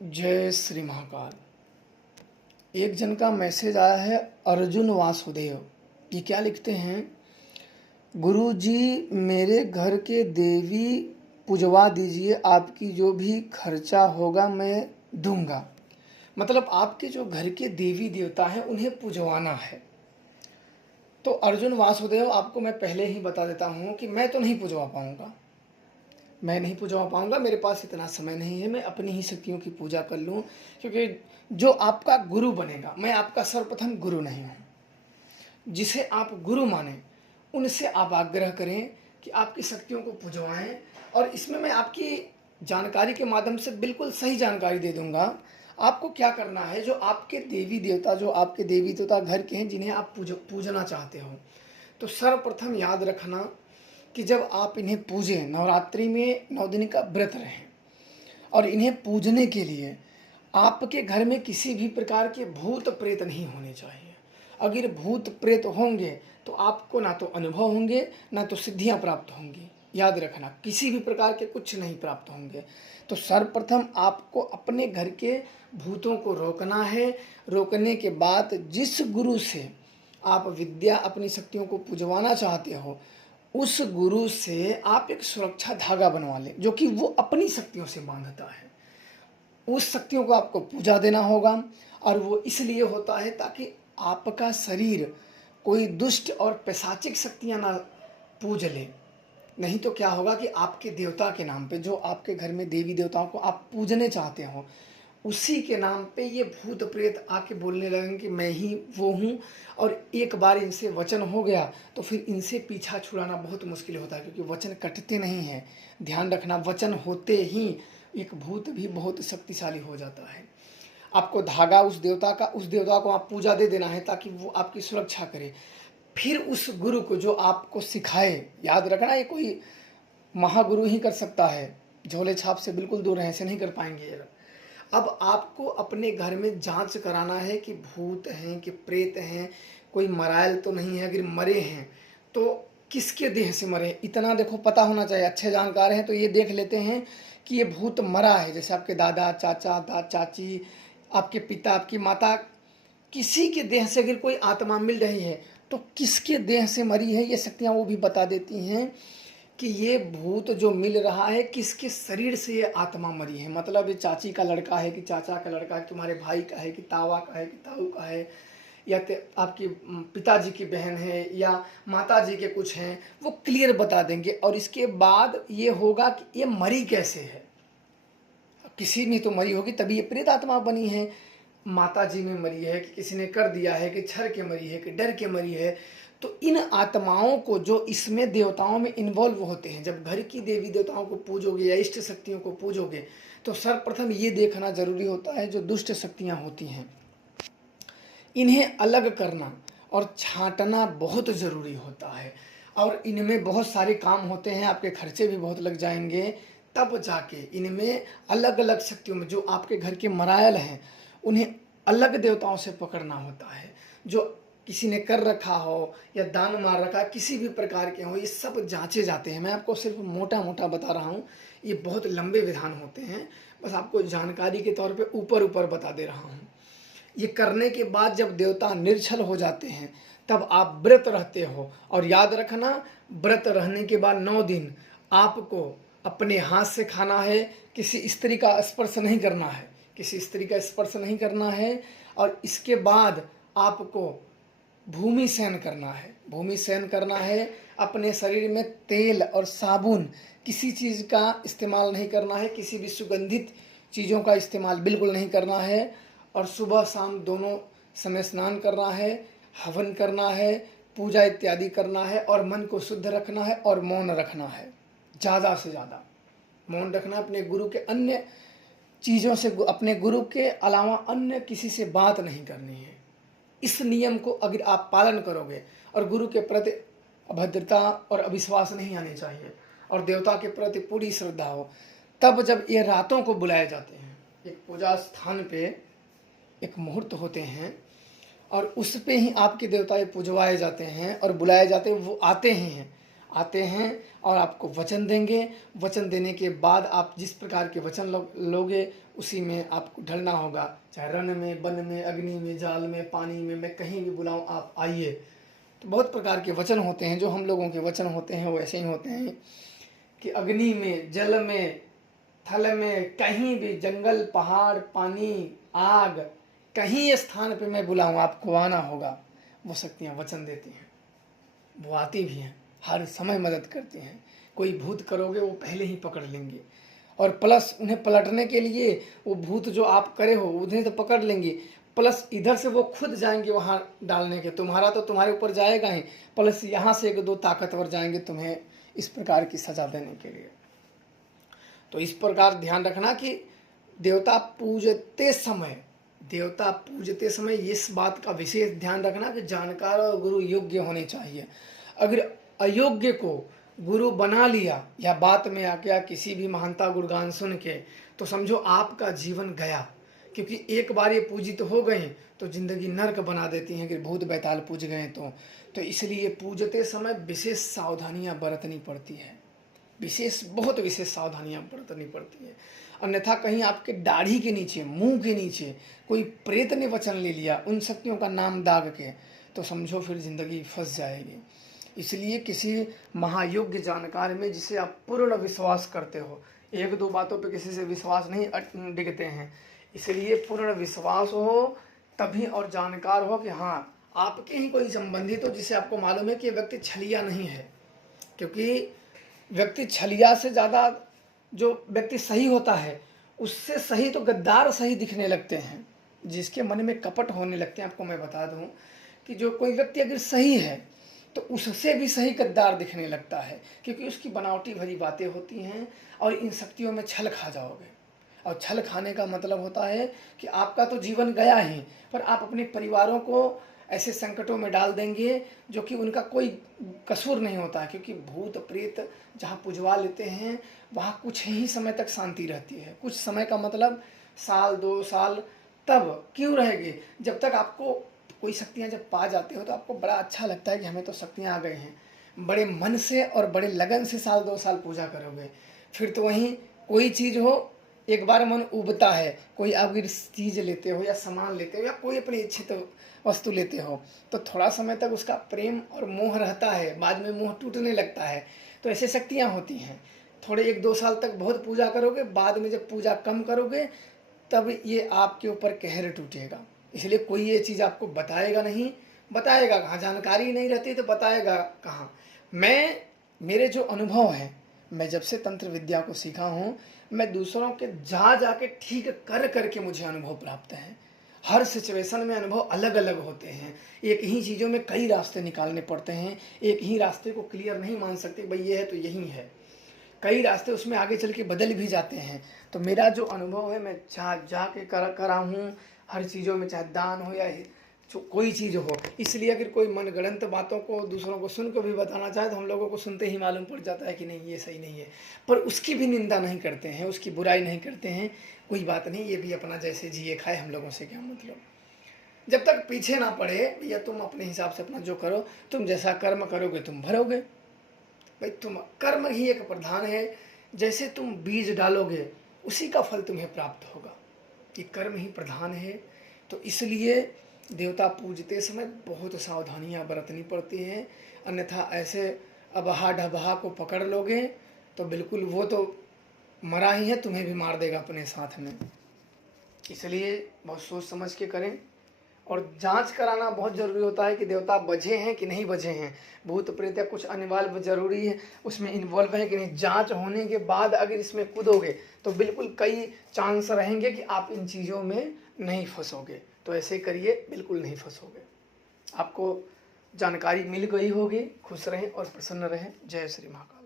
जय श्री महाकाल। एक जन का मैसेज आया है, अर्जुन वासुदेव। ये क्या लिखते हैं? गुरु जी, मेरे घर के देवी पुजवा दीजिए, आपकी जो भी खर्चा होगा मैं दूंगा। मतलब आपके जो घर के देवी देवता हैं उन्हें पुजवाना है। तो अर्जुन वासुदेव, आपको मैं पहले ही बता देता हूँ कि मैं तो नहीं पुजवा पाऊँगा। मैं नहीं पूजा पाऊंगा, मेरे पास इतना समय नहीं है। मैं अपनी ही शक्तियों की पूजा कर लूँ, क्योंकि जो आपका गुरु बनेगा, मैं आपका सर्वप्रथम गुरु नहीं हूँ। जिसे आप गुरु माने उनसे आप आग्रह करें कि आपकी शक्तियों को पुजवाएं। और इसमें मैं आपकी जानकारी के माध्यम से बिल्कुल सही जानकारी दे दूंगा। आपको क्या करना है, जो आपके देवी देवता घर के हैं जिन्हें आप पूजना चाहते हो, तो सर्वप्रथम याद रखना कि जब आप इन्हें पूजें, नवरात्रि में 9 दिन का व्रत रहें, और इन्हें पूजने के लिए आपके घर में किसी भी प्रकार के भूत प्रेत नहीं होने चाहिए। अगर भूत प्रेत होंगे तो आपको ना तो अनुभव होंगे, ना तो सिद्धियां प्राप्त होंगी। याद रखना, किसी भी प्रकार के कुछ नहीं प्राप्त होंगे। तो सर्वप्रथम आपको अपने घर के भूतों को रोकना है। रोकने के बाद जिस गुरु से आप विद्या, अपनी शक्तियों को पुजवाना चाहते हो, उस गुरु से आप एक सुरक्षा धागा बनवा लें, जो कि वो अपनी शक्तियों से बांधता है। उस शक्तियों को आपको पूजा देना होगा। और वो इसलिए होता है ताकि आपका शरीर कोई दुष्ट और पैशाचिक शक्तियां ना पूज ले। नहीं तो क्या होगा कि आपके देवता के नाम पे, जो आपके घर में देवी देवताओं को आप पूजने चाहते हो, उसी के नाम पे ये भूत प्रेत आके बोलने लगेंगे कि मैं ही वो हूँ। और एक बार इनसे वचन हो गया तो फिर इनसे पीछा छुड़ाना बहुत मुश्किल होता है, क्योंकि वचन कटते नहीं हैं। ध्यान रखना, वचन होते ही एक भूत भी बहुत शक्तिशाली हो जाता है। आपको धागा उस देवता को आप पूजा दे देना है, ताकि वो आपकी सुरक्षा करे। फिर उस गुरु को जो आपको सिखाए, याद रखना ये कोई महागुरु ही कर सकता है, झोले छाप से बिल्कुल दूर है, ऐसे नहीं कर पाएंगे ये लोग। अब आपको अपने घर में जांच कराना है कि भूत हैं कि प्रेत हैं, कोई मरायल तो नहीं है। अगर मरे हैं तो किसके देह से मरे, इतना देखो पता होना चाहिए। अच्छे जानकार हैं तो ये देख लेते हैं कि ये भूत मरा है, जैसे आपके दादा, चाचा, चाची, आपके पिता, आपकी माता, किसी के देह से अगर कोई आत्मा मिल रही है तो किसके देह से मरी है, ये शक्तियाँ वो भी बता देती हैं कि ये भूत जो मिल रहा है किसके शरीर से ये आत्मा मरी है। मतलब ये चाची का लड़का है कि चाचा का लड़का है, तुम्हारे भाई का है कि तावा का है कि ताऊ का है, या आपकी पिताजी की बहन है या माता जी के कुछ हैं, वो क्लियर बता देंगे। और इसके बाद ये होगा कि ये मरी कैसे है। किसी ने तो मरी होगी तभी ये प्रेत आत्मा बनी है। माता जी में मरी है कि किसी ने कर दिया है, कि छर के मरी है, कि डर के मरी है। तो इन आत्माओं को जो इसमें देवताओं में इन्वॉल्व होते हैं, जब घर की देवी देवताओं को पूजोगे या इष्ट शक्तियों को पूजोगे, तो सर्वप्रथम ये देखना जरूरी होता है जो दुष्ट शक्तियाँ होती हैं इन्हें अलग करना और छांटना बहुत ज़रूरी होता है। और इनमें बहुत सारे काम होते हैं, आपके खर्चे भी बहुत लग जाएंगे। तब जाके इनमें अलग अलग शक्तियों में जो आपके घर के मरायल हैं उन्हें अलग देवताओं से पकड़ना होता है। जो किसी ने कर रखा हो या दान मार रखा, किसी भी प्रकार के हो, ये सब जांचे जाते हैं। मैं आपको सिर्फ मोटा मोटा बता रहा हूँ, ये बहुत लंबे विधान होते हैं, बस आपको जानकारी के तौर पे ऊपर ऊपर बता दे रहा हूँ। ये करने के बाद जब देवता निर्छल हो जाते हैं तब आप व्रत रहते हो। और याद रखना, व्रत रहने के बाद 9 दिन आपको अपने हाथ से खाना है, किसी स्त्री का स्पर्श नहीं करना है, किसी स्त्री का स्पर्श नहीं करना है। और इसके बाद आपको भूमि शयन करना है। भूमि शयन करना है, अपने शरीर में तेल और साबुन किसी चीज़ का इस्तेमाल नहीं करना है, किसी भी सुगंधित चीज़ों का इस्तेमाल बिल्कुल नहीं करना है। और सुबह शाम दोनों समय स्नान करना है, हवन करना है, पूजा इत्यादि करना है, और मन को शुद्ध रखना है और मौन रखना है। ज़्यादा से ज़्यादा मौन रखना, अपने गुरु के अन्य चीज़ों से, अपने गुरु के अलावा अन्य किसी से बात नहीं करनी है। इस नियम को अगर आप पालन करोगे, और गुरु के प्रति अभद्रता और अविश्वास नहीं आने चाहिए, और देवता के प्रति पूरी श्रद्धा हो, तब जब ये रातों को बुलाए जाते हैं, एक पूजा स्थान पे एक मुहूर्त होते हैं और उस पे ही आपके देवता ये पूजवाए जाते हैं और बुलाए जाते हैं, वो आते ही हैं। आते हैं और आपको वचन देंगे। वचन देने के बाद आप जिस प्रकार के वचन लोगे उसी में आपको ढलना होगा, चाहे रण में, वन में, अग्नि में, जाल में, पानी में, मैं कहीं भी बुलाऊं आप आइए। तो बहुत प्रकार के वचन होते हैं, जो हम लोगों के वचन होते हैं वो ऐसे ही होते हैं कि अग्नि में, जल में, थल में, कहीं भी, जंगल, पहाड़, पानी, आग, कहीं स्थान पे मैं बुलाऊं आपको आना होगा। वो शक्तियाँ वचन देती हैं, वो आती भी हैं, हर समय मदद करती हैं। कोई भूत करोगे वो पहले ही पकड़ लेंगे, और प्लस उन्हें पलटने के लिए वो भूत जो आप करे हो उन्हें तो पकड़ लेंगे, प्लस इधर से वो खुद जाएंगे वहाँ डालने के, तुम्हारा तो तुम्हारे ऊपर जाएगा ही, प्लस यहाँ से एक दो ताकतवर जाएंगे तुम्हें इस प्रकार की सजा देने के लिए। तो इस प्रकार ध्यान रखना कि देवता पूजते समय इस बात का विशेष ध्यान रखना कि जानकार और गुरु योग्य होने चाहिए। अगर अयोग्य को गुरु बना लिया या बात में आ गया किसी भी महानता गुणगान सुन के, तो समझो आपका जीवन गया, क्योंकि एक बार ये पूजित हो गए तो जिंदगी नर्क बना देती हैं कि भूत बैताल पूज गए तो इसलिए पूजते समय विशेष सावधानियां बरतनी पड़ती है, बहुत विशेष सावधानियां बरतनी पड़ती है। अन्यथा कहीं आपके दाढ़ी के नीचे, मुंह के नीचे कोई प्रेत ने वचन ले लिया उन शक्तियों का नाम दाग के, तो समझो फिर जिंदगी फंस जाएगी। इसलिए किसी महायोग्य जानकार में जिसे आप पूर्ण विश्वास करते हो, एक दो बातों पे किसी से विश्वास नहीं डिगते हैं, इसलिए पूर्ण विश्वास हो तभी, और जानकार हो कि हाँ आपके ही कोई संबंधित हो जिसे आपको मालूम है कि ये व्यक्ति छलिया नहीं है। क्योंकि व्यक्ति छलिया से ज़्यादा जो व्यक्ति सही होता है उससे सही तो गद्दार सही दिखने लगते हैं, जिसके मन में कपट होने लगते हैं। आपको मैं बता दूं कि जो कोई व्यक्ति अगर सही है तो उससे भी सही गद्दार दिखने लगता है, क्योंकि उसकी बनावटी भरी बातें होती हैं और इन शक्तियों में छल खा जाओगे। और छल खाने का मतलब होता है कि आपका तो जीवन गया ही, पर आप अपने परिवारों को ऐसे संकटों में डाल देंगे जो कि उनका कोई कसूर नहीं होता है। क्योंकि भूत प्रेत जहाँ पुजवा लेते हैं वहाँ कुछ ही समय तक शांति रहती है। कुछ समय का मतलब साल 2 साल, तब क्यों रहेगी, जब तक आपको कोई शक्तियाँ जब पा जाते हो तो आपको बड़ा अच्छा लगता है कि हमें तो शक्तियाँ आ गई हैं। बड़े मन से और बड़े लगन से साल 2 साल पूजा करोगे, फिर तो वहीं कोई चीज़ हो एक बार मन उबता है। कोई आप चीज़ लेते हो या सामान लेते हो या कोई अपनी इच्छित वस्तु लेते हो तो थोड़ा समय तक उसका प्रेम और मोह रहता है, बाद में मोह टूटने लगता है। तो ऐसे शक्तियाँ होती हैं। थोड़े 1-2 साल तक बहुत पूजा करोगे, बाद में जब पूजा कम करोगे तब ये आपके ऊपर कहर टूटेगा। इसलिए कोई ये चीज़ आपको बताएगा नहीं, बताएगा कहाँ, जानकारी नहीं रहती तो बताएगा कहाँ। मेरे जो अनुभव हैं, मैं जब से तंत्र विद्या को सीखा हूँ, मैं दूसरों के जाके ठीक करके मुझे अनुभव प्राप्त है। हर सिचुएशन में अनुभव अलग अलग होते हैं। एक ही चीज़ों में कई रास्ते निकालने पड़ते हैं, एक ही रास्ते को क्लियर नहीं मान सकते भाई ये है तो यही है। कई रास्ते उसमें आगे चल के बदल भी जाते हैं। तो मेरा जो अनुभव है मैं जाके करा हूँ हर चीज़ों में, चाहे दान हो या कोई चीज़ हो। इसलिए अगर कोई मनगढ़ंत बातों को दूसरों को सुन को भी बताना चाहे तो हम लोगों को सुनते ही मालूम पड़ जाता है कि नहीं ये सही नहीं है, पर उसकी भी निंदा नहीं करते हैं, उसकी बुराई नहीं करते हैं। कोई बात नहीं, ये भी अपना जैसे जिए खाए, हम लोगों से क्या मतलब। जब तक पीछे ना पड़े या तुम अपने हिसाब से अपना जो करो, तुम जैसा कर्म करोगे तुम भरोगे। भाई तुम कर्म ही एक प्रधान है, जैसे तुम बीज डालोगे उसी का फल तुम्हें प्राप्त होगा। ये कर्म ही प्रधान है। तो इसलिए देवता पूजते समय बहुत सावधानियां बरतनी पड़ती हैं, अन्यथा ऐसे अबहा ढबहा को पकड़ लोगे तो बिल्कुल वो तो मरा ही है, तुम्हें भी मार देगा अपने साथ में। इसलिए बहुत सोच समझ के करें और जांच कराना बहुत ज़रूरी होता है कि देवता बझे हैं कि नहीं बझे हैं, भूत प्रेत या कुछ अनिवार्य जरूरी है उसमें इन्वॉल्व है कि नहीं। जांच होने के बाद अगर इसमें कूदोगे तो बिल्कुल कई चांस रहेंगे कि आप इन चीज़ों में नहीं फंसोगे। तो ऐसे करिए, बिल्कुल नहीं फंसोगे। आपको जानकारी मिल गई होगी। खुश रहें और प्रसन्न रहें। जय श्री महाकाल।